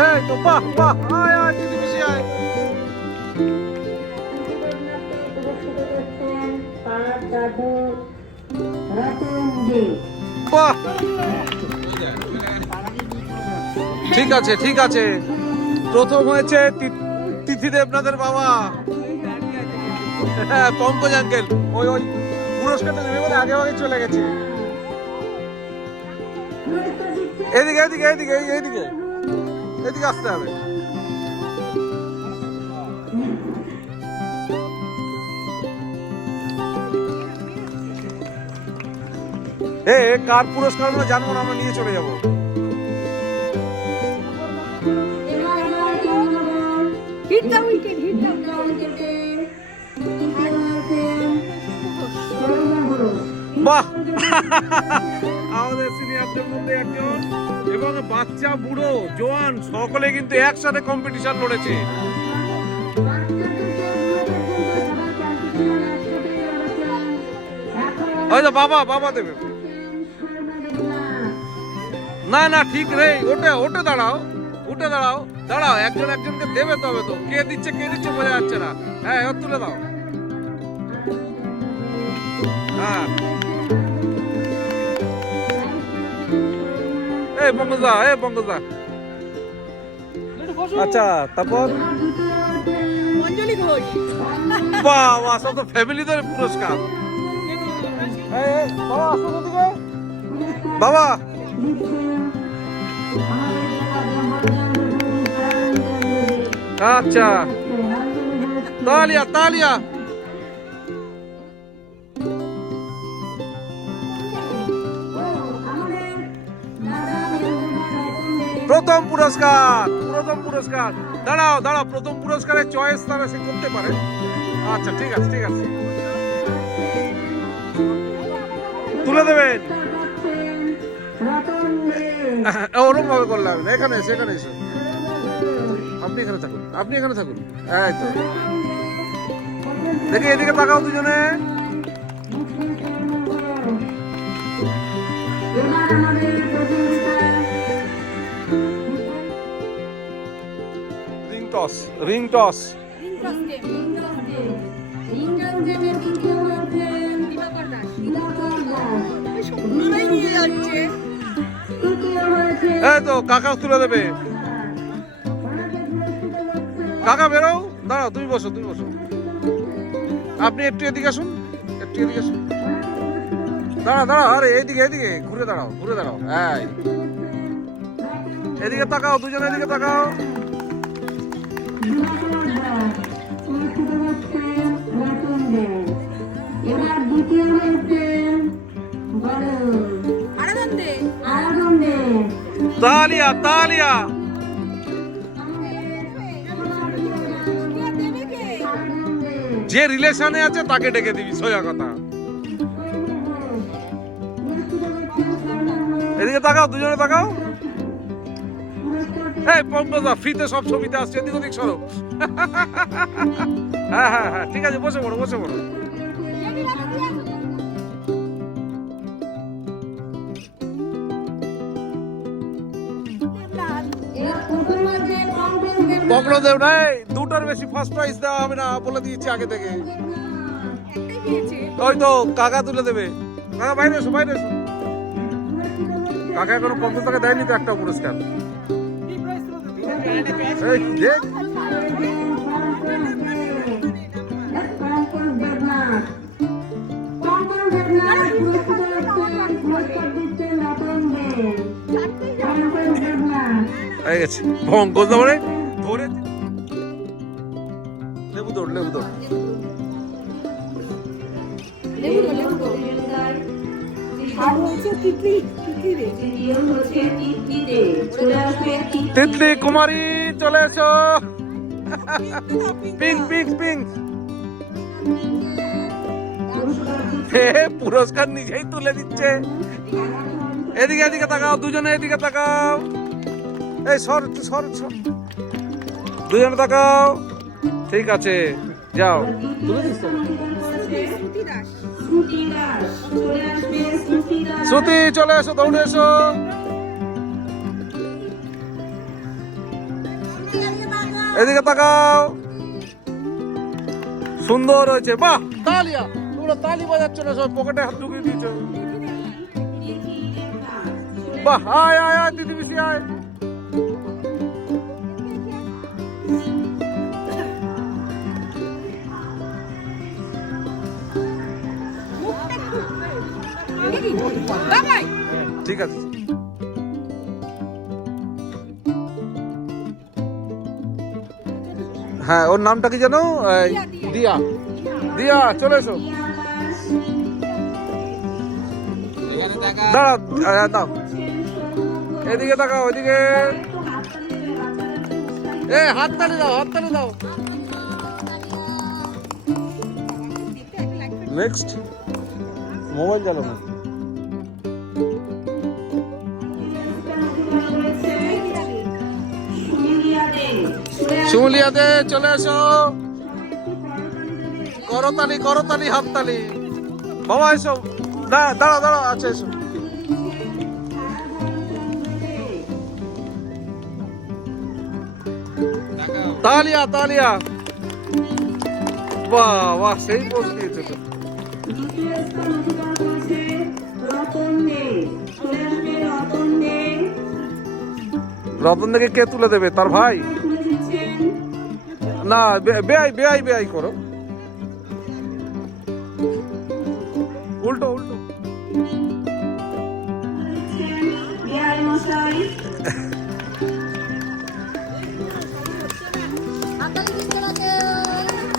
এই তো বাহ, আয় দিদি বেশি আয়। বাহ, ঠিক আছে। প্রথম হয়েছে তিথি দেবনাথের বাবা, হ্যাঁ পঙ্কজ আঙ্কেল। ওই পুরস্কারটা নেবে বলে আগে চলে গেছে। এদিকে আসতে হবে। কার পুরস্কার আমরা জানবো না, আমরা নিয়ে চলে যাবো। বাহ, আমাদের সিনিয়রদের মধ্যে একজন, এবং বাচ্চা বুড়ো জোয়ান সকলে কিন্তু একসাথে কম্পিটিশন লড়েছে। হয়তো বাবা দেবে না, ঠিক রে, ওটা দাঁড়াও, একজনকে দেবে, তবে তো কে দিচ্ছে বোঝা যাচ্ছে না। হ্যাঁ, তুলে দাও। হ্যাঁ, পঙ্কজদা। আচ্ছা, তারপর অঞ্জলি ঘোষ। বাহ, সব তো ফ্যামিলিদের পুরস্কার। বাবা আচ্ছা, তালিয়া। প্রথম পুরস্কার। দাঁড়াও, প্রথম পুরস্কারের চয়েস তারা সে করতে পারে। আচ্ছা, ঠিক আছে। তুলে দেবেন। ওরকম ভাবে করলাম, এখানে এসো। আপনি এখানে থাকুন। এই তো দেখি, এদিকে তাকাও দুজনে। Ring toss. এই তো কাকা তুলে দেবে। কাকা বেরো, দাঁড়াও, তুমি বসো। আপনি একটু এদিকে আসুন। দাঁড়াও, আরে এইদিকে ঘুরে দাঁড়াও। এদিকে তাকাও, দুজনে এদিকে তাকাও। এবার দ্বিতীয় হয়েছে তালিয়া। যে রিলেশনে আছে তাকে ডেকে দিবি, সোজা কথা। এদিকে তাকাও, দুজনে তাকাও। এই পঙ্কজদা, ফ্রিতে সব ছবিতে আসছে, এদিক ওদিক সরো। হ্যাঁ হ্যাঁ হ্যাঁ, ঠিক আছে, বসে পড়ো, বসে পড়ো। পকড়ো দেব নাই, দুটোর বেশি ফার্স্ট প্রাইজ দেওয়া হবে না, বলে দিয়েছি আগে থেকে। ওই তো কাকা তুলে দেবে। কাকা বাইরে এসো, বাইরে এসো। কাকা এখনো 50 টাকা দেয়নি তো একটা পুরস্কার। এই দেখ, হয়ে গেছে। পঙ্কজ ধরে ধরে লেবু দৌড়, লেবু দৌড়। তিতলি কুমারী চলে এসো। Pink pink pink. পুরস্কার নিজেই তুলে দিচ্ছে। এদিকে এদিকে তাকাও, দুজনে এদিকে তাকাও। এই সর সর সর, দুজনে তাকাও। ঠিক আছে, যাও। শ্রুতি চলে এসো, দৌড়ে এসো। এদিকে তাকাও। সুন্দর হয়েছে, বাহ। তালিয়া, তোমরা তালি বাজাচ্ছ না, সব পকেটে হাত ঢুকিয়ে দিয়েছো। বাহ, আয় আয় আয়, দিদি বেশি আয়। ঠিক আছে। হ্যাঁ, ওর নামটা কি জানো? দিয়া। দিয়া চলে এসো। দাঁড়া, দাও। এদিকে তাকাও, ওইদিকে। হাত তালি দাও, হাত তালি দাও। নেক্সট, মোবাইল চালানো। শিমুলিয়া দে, চলে এসো। করতালি করতালি, হাততালি। বাবা এসো, দাঁড়া দাঁড়া, আচ্ছা এসো। তালিয়া তালিয়া, বাহ বাহ, সেই পোজ দিয়েছে তো। রতন থেকে কে তুলে দেবে? তার ভাই না, বেআই বেআই বেআই করো, উল্টো উল্টো।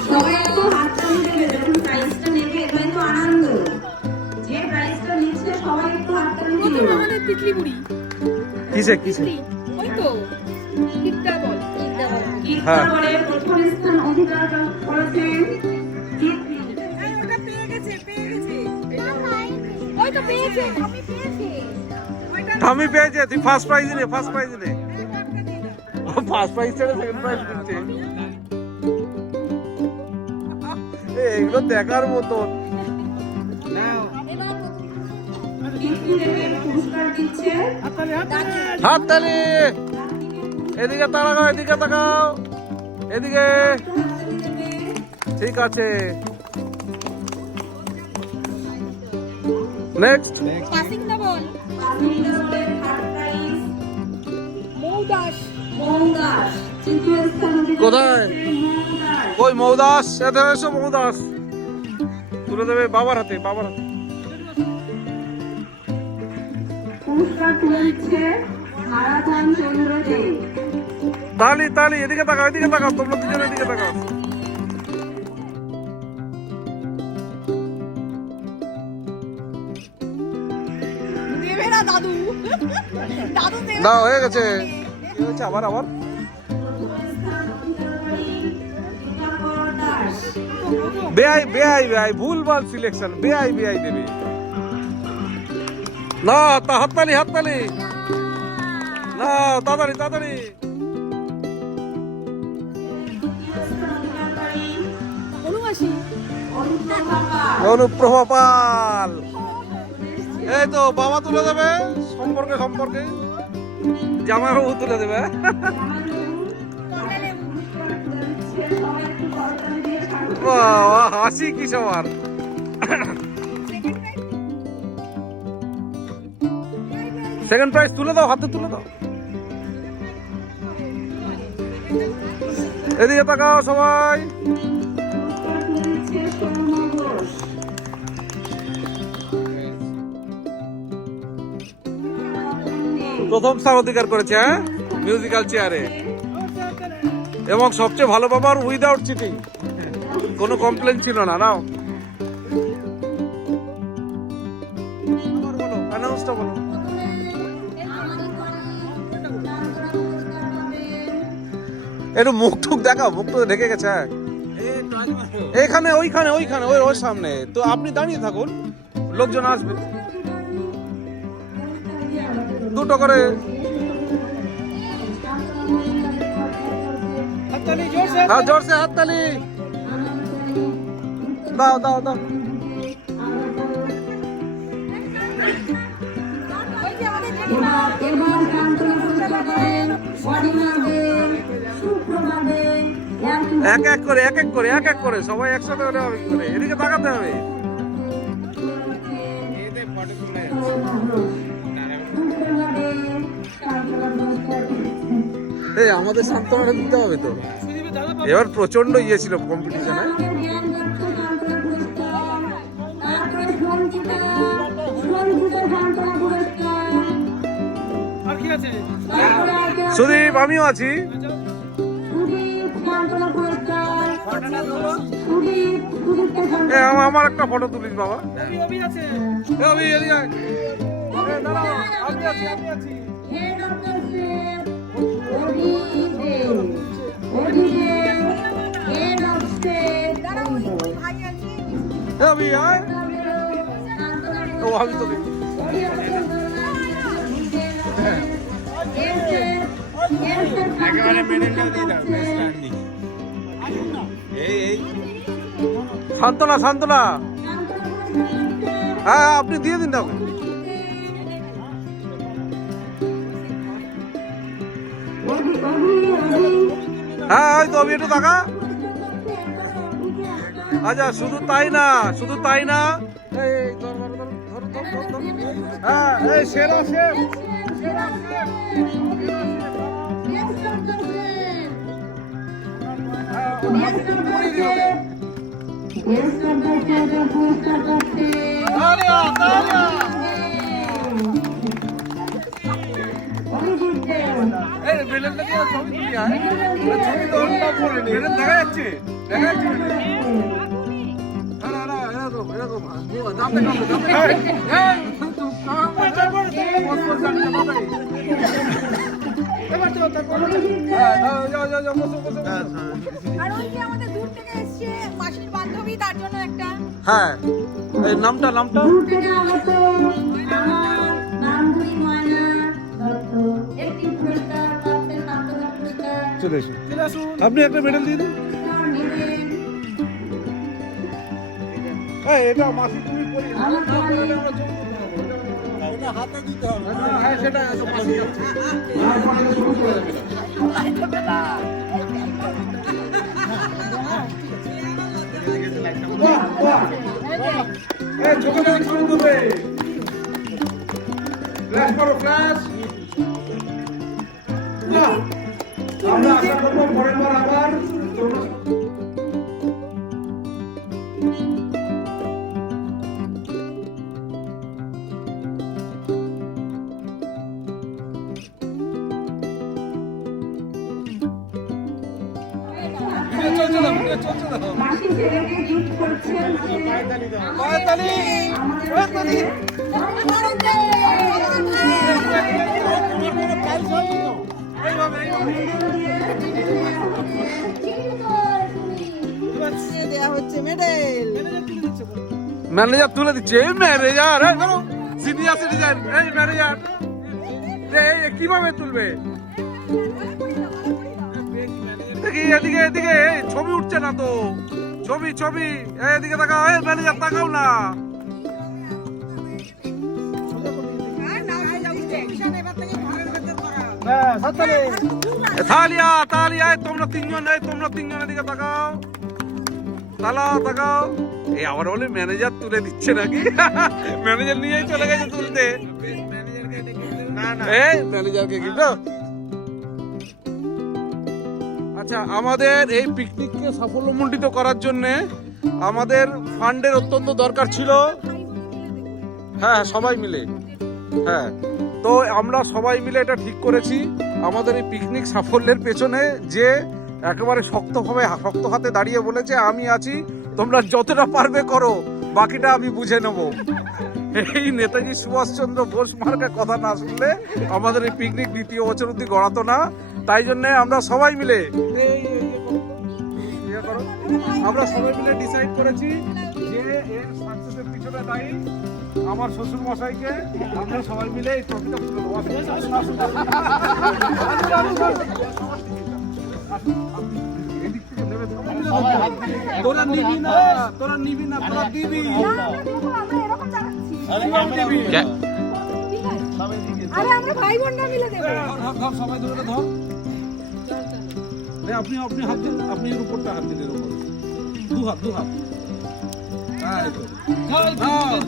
সবাই একটু হাততালি দেবে যখন প্রাইজটা নেবে, এটাই তো আনন্দ। যে প্রাইজটা নিচ্ছে সবাই একটু হাততালি দিবে। আমাদের তিতলি বুড়ি। কিসে কিসে? ওই তো কিত্তা বল, কিত্তা বল। কিত্তা বলে প্রথম স্থান অধিকার করেছেন তিতলি। ওটা পেয়ে গেছে, পেয়ে গেছে। ওই তো পেয়েছে, আমি পেয়েছি। আমি পেয়েছি, তুই ফার্স্ট প্রাইজ নে, ফার্স্ট প্রাইজ নে। ফার্স্ট প্রাইজ ছেড়ে সেকেন্ড প্রাইজ দিচ্ছে। এগুলো দেখার মতন। হাততালি। এদিকে তাকাও, এদিকে তাকাও, এদিকে। ঠিক আছে, নেক্সট। পাসিং দা বল। মৌদাস। মৌদাস তৃতীয় স্থান অধিকার কোথায়? কই মৌদাস? এতে এসো মৌদাস, তুলে দেবে বাবার হাতে, বাবার হাতে। পুরস্কার তুলে দিচ্ছে মারাথান চন্দ্র দে। তালি তালি, এদিকে তাকাও, এদিকে তাকাও, তোমরা দুজনে এদিকে তাকাও। দেবে না দাদু, দাদু দেবে। দাও, হয়ে গেছে। কি হয়েছে আবার আবার? বেআই বেআই বেআই, ভুলভাল সিলেকশন। বেআই বেআই দেবে। না তা হাততালি হাততালি না তাড়াতাড়ি তাড়াতাড়ি অনুমাসী অনুপ্রভা পাল এই তো বাবা তুলে দেবে সম্পর্কে সম্পর্কে জামাইবাবু তুলে দেবে বাবা হাসি কি সবার সেকেন্ড প্রাইজ তুলে দাও হাতে তুলে দাও এদিকে তাকাও সবাই প্রথম স্থান অধিকার করেছে হ্যাঁ মিউজিক্যাল চেয়ারে এবং সবচেয়ে ভালো পাবার উইদাউট চিটিং কোনো কমপ্লেন ছিল না নাও বলো অ্যানাউন্সটা বলো একটু মুখ টুক দেখাও মুখ তো ঢেকে গেছে এখানে ওইখানে ওইখানে ওই ওর সামনে তো আপনি দাঁড়িয়ে থাকুন লোকজন আসবে দুটো করে হ্যাঁ জোরসে হাততালি দাও দাও দাও এবার সান্ত্বনা পুরস্কার পাবেন অডিনারদের সুপ্রভাতে এক এক করে এক এক করে এক এক করে সবাই একসাথে হলে হবে কি করে এদিকে তাকাতে হবে এই আমাদের সান্ত্বনাটা দিতে হবে তো এবার প্রচন্ড ইয়ে ছিল কম্পিটিশনে আর কি আছে সুদীপ আমিও আছি আমার একটা ফটো তুলিস বাবা অভি আছে এ অভি, এদিকে আয়। দাঁড়াও আমি আছি এ অভি, আয়। ও আমি তো দেখি। একেবারে মেডেলটাও দিয়ে দাও বেস্ট আন্ডি এই সান্ত্বনা সান্ত্বনা হ্যাঁ আপনি দিয়ে দিন না ওকে। হ্যাঁ ওই তো অভি একটু টাকা আচ্ছা শুধু তাই না এই ধর, ধর, ধর, ধর, ধর, ধর, ধর। হ্যাঁ এই সেরা শেফ এই বেলেনটা দিয়ে ছবি তুলি আয় ছবি তো অন্য করে নি বেলেন দেখা যাচ্ছে না না এরকম এরকম দাম দেখাও আর ওই যে আমাদের দূর থেকে এসছে মাসির বান্ধবী তার জন্য একটা হ্যাঁ এই নামটা চলে এসো আপনি একটা মেডেল দিয়ে দিন এটা মাসি তুমি পরি হাতে দিতে হবে হ্যাঁ সেটা মাসি যাচ্ছে ছোট ছবি তুলবে ফ্ল্যাশ করো ফ্ল্যাশ আমরা আশা করবো পরের বার আবার দেয়া হচ্ছে মেডেল ম্যানেজার তুলে দিচ্ছে ম্যানেজার সিনিয়র সিটিজেন এই ম্যানেজার কিভাবে তুলবে দেখি এদিকে এদিকে এই ছবি উঠছে না তো ছবি ছবি এদিকে তাকাও এই ম্যানেজার তাকাও না তালিয়া তালিয়া তোমরা তিনজন এদিকে তাকাও তাকাও এই আবার বলে ম্যানেজার তুলে দিচ্ছে নাকি ম্যানেজার নিয়েই চলে গেছে তুলতে এই ম্যানেজারকে কি তো আচ্ছা আমাদের এই পিকনিককে সাফল্যমণ্ডিত করার জন্য আমাদের ফান্ডের অত্যন্ত দরকার ছিল হ্যাঁ সবাই মিলে হ্যাঁ তো আমরা সবাই মিলে এটা ঠিক করেছি আমাদের এই পিকনিক সাফল্যের পেছনে যে একেবারে শক্ত হাতে দাঁড়িয়ে বলেছে আমি আছি তোমরা যতটা পারবে করো বাকিটা আমি বুঝে নেব এই নেতাজি সুভাষচন্দ্র বোস মার্কা কথা না শুনলে আমাদের এই পিকনিক দ্বিতীয় বছর অব্দি গড়াতো না তাই জন্য আমরা সবাই মিলে আমরা সবাই মিলে ডিসাইড করেছি যে এর সাকসেসের পিছনে দায়ী আমার শ্বশুর মশাইকে আমরা সবাই মিলে এই ট্রফিটা তুলে দেবো তোরা নিবি না তোরা দিবি আরে আমরা ভাই বোনরা মিলে দেবো ধর সবাই ধরে ধর আপনি আপনি হাত দিন আপনি এর উপরটা হাত দিন এর উপর দু হাত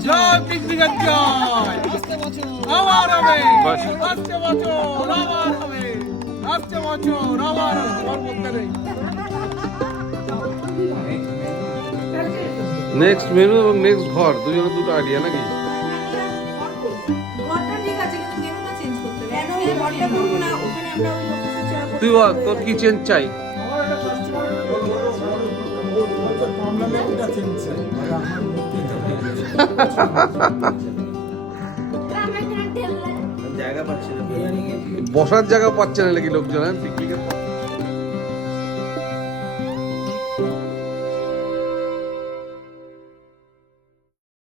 জয় পিকনিকের জয় আবার হবে আজকে বছর আবার হবে আজকে বছর আবার আমার বলতে নেই নেক্সট মেনু এবং নেক্সট ঘর দুজনের দুটো আইডিয়া নাকি ঘরটা ঠিক আছে কিন্তু মেনুটা চেঞ্জ করতে হবে ঘরটা করবো না ওখানে আমরা ওই লোকেশন ছেড়ে তুই বল তোর কি চেঞ্জ চাই জায়গা পাচ্ছি না বসার জায়গা পাচ্ছে না নাকি লোকজন পিকনিকের